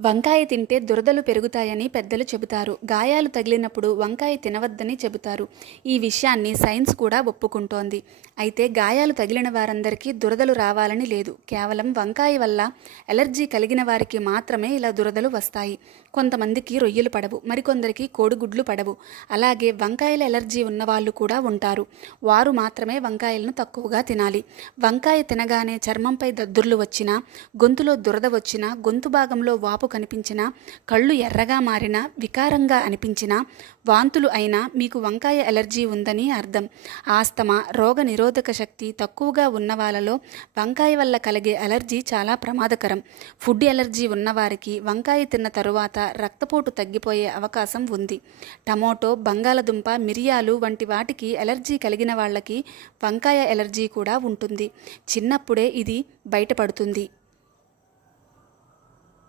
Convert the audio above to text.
వంకాయ తింటే దురదలు పెరుగుతాయని పెద్దలు చెబుతారు. గాయాలు తగిలినప్పుడు వంకాయ తినవద్దని చెబుతారు. ఈ విషయాన్ని సైన్స్ కూడా ఒప్పుకుంటోంది. అయితే గాయాలు తగిలిన వారందరికీ దురదలు రావాలని లేదు. కేవలం వంకాయ వల్ల ఎలర్జీ కలిగిన వారికి మాత్రమే ఇలా దురదలు వస్తాయి. కొంతమందికి రొయ్యలు పడవు, మరికొందరికి కోడిగుడ్లు పడవు. అలాగే వంకాయల ఎలర్జీ ఉన్నవాళ్ళు కూడా ఉంటారు. వారు మాత్రమే వంకాయలను తక్కువగా తినాలి. వంకాయ తినగానే చర్మంపై దద్దుర్లు వచ్చినా, గొంతులో దురద వచ్చినా, గొంతు భాగంలో వాపు కనిపించినా, కళ్ళు ఎర్రగా మారినా, వికారంగా అనిపించినా, వాంతులు అయినా మీకు వంకాయ ఎలర్జీ ఉందని అర్థం. ఆస్తమా, రోగ నిరోధక శక్తి తక్కువగా ఉన్న వాళ్ళలో వంకాయ వల్ల కలిగే అలర్జీ చాలా ప్రమాదకరం. ఫుడ్ ఎలర్జీ ఉన్నవారికి వంకాయ తిన్న తరువాత రక్తపోటు తగ్గిపోయే అవకాశం ఉంది. టమోటో, బంగాళదుంప, మిరియాలు వంటి వాటికి ఎలర్జీ కలిగిన వాళ్ళకి వంకాయ ఎలర్జీ కూడా ఉంటుంది. చిన్నప్పుడే ఇది బయటపడుతుంది.